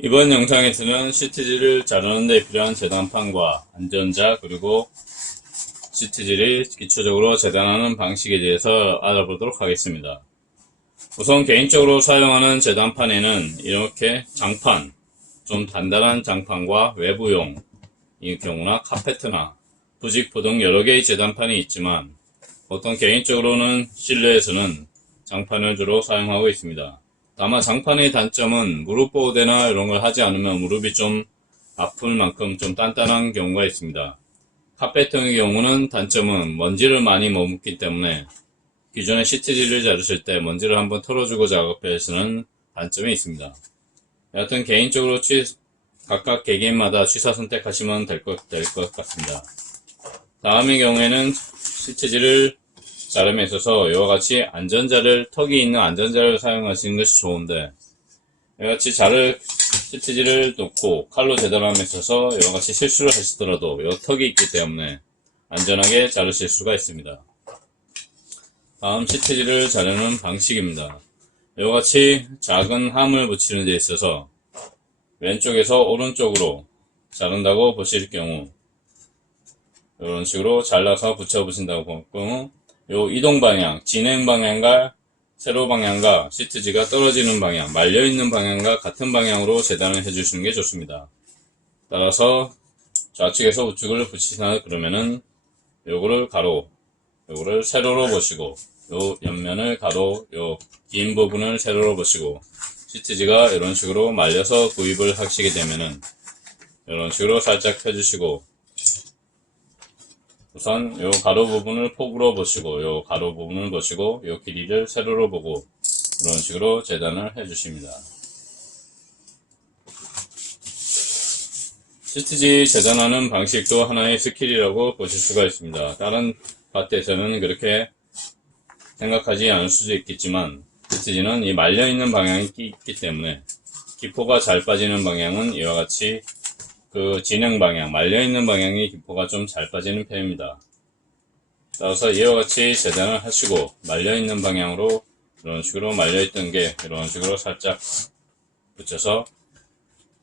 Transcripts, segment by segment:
이번 영상에서는 시트지를 자르는 데 필요한 재단판과 안전자 그리고 시트지를 기초적으로 재단하는 방식에 대해서 알아보도록 하겠습니다. 우선 개인적으로 사용하는 재단판에는 이렇게 장판, 좀 단단한 장판과 외부용, 이 경우나 카페트나 부직포 등 여러 개의 재단판이 있지만 보통 개인적으로는 실내에서는 장판을 주로 사용하고 있습니다. 다만 장판의 단점은 무릎 보호대나 이런 걸 하지 않으면 무릎이 좀 아플 만큼 좀 단단한 경우가 있습니다. 카페트의 경우는 단점은 먼지를 많이 머금기 때문에 기존의 시트지를 자르실 때 먼지를 한번 털어주고 작업해야 하는 단점이 있습니다. 여하튼 개인적으로 각각 개개인마다 취사 선택하시면 될 것 같습니다. 다음의 경우에는 시트지를 자름에 있어서 이와 같이 턱이 있는 안전자를 사용하시는 것이 좋은데, 이와 같이 시트지를 놓고 칼로 재단함에 있어서 이와 같이 실수를 하시더라도 이 턱이 있기 때문에 안전하게 자르실 수가 있습니다. 다음 시트지를 자르는 방식입니다. 이와 같이 작은 함을 붙이는 데 있어서 왼쪽에서 오른쪽으로 자른다고 보실 경우 이런 식으로 잘라서 붙여 보신다고 볼 경우 요 이동 방향, 진행 방향과 세로 방향과 시트지가 떨어지는 방향, 말려있는 방향과 같은 방향으로 재단을 해주시는 게 좋습니다. 따라서 좌측에서 우측을 붙이시나 그러면은 요거를 가로, 요거를 세로로 보시고 요 옆면을 가로, 요 긴 부분을 세로로 보시고 시트지가 이런 식으로 말려서 구입을 하시게 되면은 이런 식으로 살짝 펴주시고 우선 요 가로 부분을 폭으로 보시고 요 가로 부분을 보시고 요 길이를 세로로 보고 이런 식으로 재단을 해주십니다. 시트지 재단하는 방식도 하나의 스킬이라고 보실 수가 있습니다. 다른 밭에서는 그렇게 생각하지 않을 수도 있겠지만 시트지는 이 말려있는 방향이 있기 때문에 기포가 잘 빠지는 방향은 이와 같이 그 진행 방향, 말려있는 방향이 기포가 좀 잘 빠지는 편입니다. 따라서 이와 같이 재단을 하시고 말려있는 방향으로 이런 식으로 말려있던 게 이런 식으로 살짝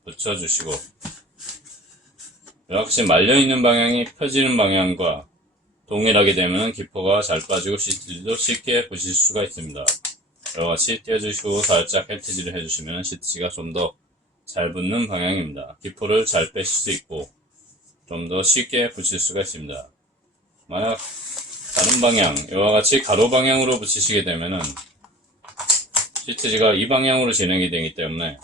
붙여주시고 이렇게 말려있는 방향이 펴지는 방향과 동일하게 되면 기포가 잘 빠지고 시트지도 쉽게 붙일 수가 있습니다. 이와같이 떼어주시고 살짝 헬트질을 해주시면 시트지가 좀 더 잘 붙는 방향입니다. 기포를 잘 빼실 수 있고 좀 더 쉽게 붙일 수가 있습니다. 만약 다른 방향, 이와 같이 가로 방향으로 붙이시게 되면은 시트지가 이 방향으로 진행이 되기 때문에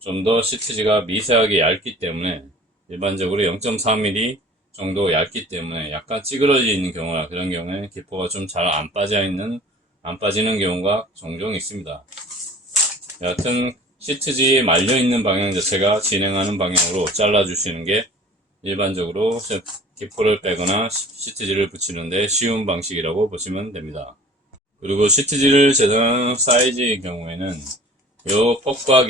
좀 더 시트지가 미세하게 얇기 때문에 일반적으로 0.4mm 정도 얇기 때문에 약간 찌그러져 있는 경우나 그런 경우에 기포가 좀 잘 안 빠지는 경우가 종종 있습니다. 여하튼 시트지에 말려있는 방향 자체가 진행하는 방향으로 잘라주시는 게 일반적으로 기포를 빼거나 시트지를 붙이는데 쉬운 방식이라고 보시면 됩니다. 그리고 시트지를 재단하는 사이즈의 경우에는 요 폭과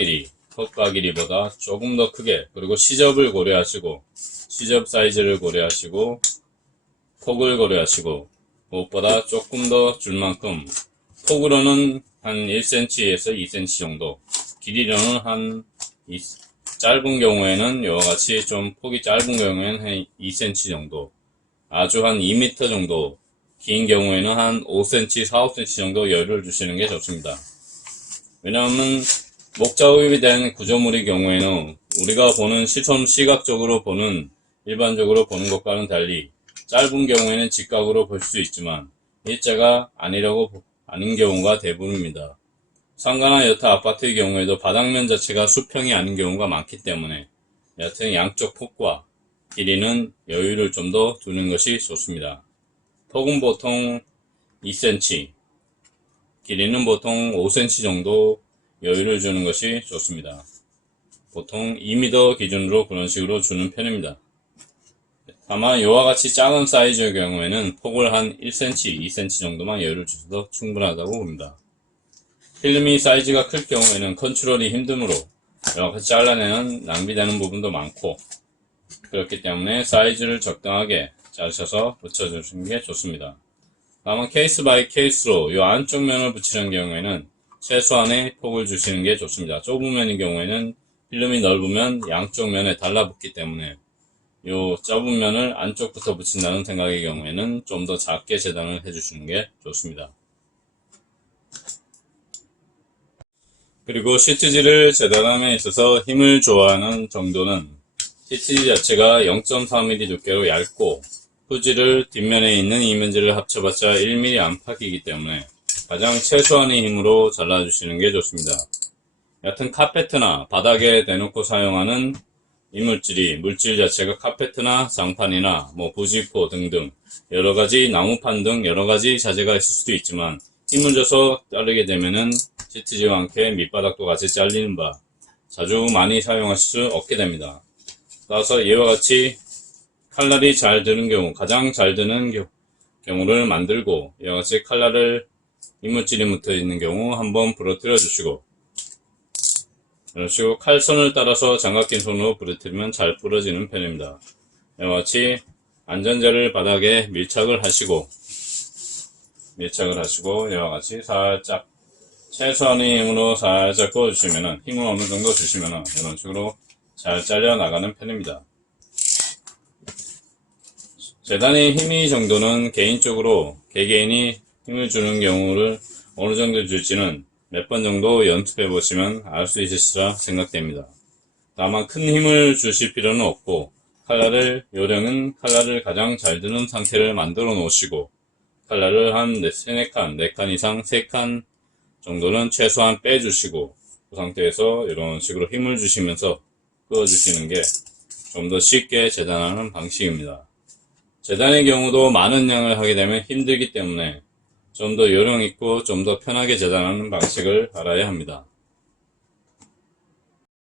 길이보다 조금 더 크게, 그리고 시접을 고려하시고 시접 사이즈를 고려하시고 폭을 고려하시고 무엇보다 조금 더 줄 만큼 폭으로는 한 1cm에서 2cm 정도, 길이로는 짧은 경우에는 이와 같이 좀 폭이 짧은 경우에는 한 2cm 정도, 아주 한 2m 정도, 긴 경우에는 한 5cm, 4, 5cm 정도 여유를 주시는 게 좋습니다. 왜냐하면 목자구입이 된 구조물의 경우에는 우리가 보는 시각적으로 보는, 일반적으로 보는 것과는 달리 짧은 경우에는 직각으로 볼 수 있지만 일자가 아닌 경우가 대부분입니다. 상가나 여타 아파트의 경우에도 바닥면 자체가 수평이 아닌 경우가 많기 때문에 여하튼 양쪽 폭과 길이는 여유를 좀 더 두는 것이 좋습니다. 폭은 보통 2cm, 길이는 보통 5cm 정도 여유를 주는 것이 좋습니다. 보통 2m 기준으로 그런 식으로 주는 편입니다. 다만 이와 같이 작은 사이즈의 경우에는 폭을 한 1cm, 2cm 정도만 여유를 주셔도 충분하다고 봅니다. 필름이 사이즈가 클 경우에는 컨트롤이 힘드므로 이와 같이 잘라내는 낭비되는 부분도 많고, 그렇기 때문에 사이즈를 적당하게 자르셔서 붙여주시는 게 좋습니다. 다만 케이스 바이 케이스로 이 안쪽 면을 붙이는 경우에는 최소한의 폭을 주시는 게 좋습니다. 좁은 면의 경우에는 필름이 넓으면 양쪽 면에 달라붙기 때문에 요 좁은 면을 안쪽부터 붙인다는 생각의 경우에는 좀 더 작게 재단을 해주시는 게 좋습니다. 그리고 시트지를 재단함에 있어서 힘을 좋아하는 정도는 시트지 자체가 0.4mm 두께로 얇고 후지를 뒷면에 있는 이면지를 합쳐봤자 1mm 안팎이기 때문에 가장 최소한의 힘으로 잘라주시는 게 좋습니다. 얕은 카페트나 바닥에 대놓고 사용하는 이물질이 물질 자체가 카페트나 장판이나 부직포 등등 여러가지 나무판 등 여러가지 자재가 있을 수도 있지만 힘을 줘서 자르게 되면은 시트지와 함께 밑바닥도 같이 잘리는 바 자주 많이 사용하실 수 없게 됩니다. 따라서 이와 같이 칼날이 잘 드는 경우, 가장 잘 드는 경우를 만들고 이와 같이 칼날을 이물질이 묻어 있는 경우 한번 부러뜨려 주시고 이런 식으로 칼선을 따라서 장갑 낀 손으로 부러뜨리면 잘 부러지는 편입니다. 이와 같이 안전자를 바닥에 밀착을 하시고 이와 같이 살짝 최소한의 힘으로 살짝 구워주시면은 힘을 어느 정도 주시면은 이런 식으로 잘 잘려 나가는 편입니다. 재단의 힘이 정도는 개인적으로 개개인이 힘을 주는 경우를 어느 정도 줄지는 몇 번 정도 연습해 보시면 알 수 있으시리라 생각됩니다. 다만 큰 힘을 주실 필요는 없고 요령은 칼날을 가장 잘 드는 상태를 만들어 놓으시고 칼날을 한 4칸 이상 3칸 정도는 최소한 빼주시고 그 상태에서 이런 식으로 힘을 주시면서 그어주시는 게 좀 더 쉽게 재단하는 방식입니다. 재단의 경우도 많은 양을 하게 되면 힘들기 때문에 좀 더 요령 있고 좀 더 편하게 재단하는 방식을 알아야 합니다.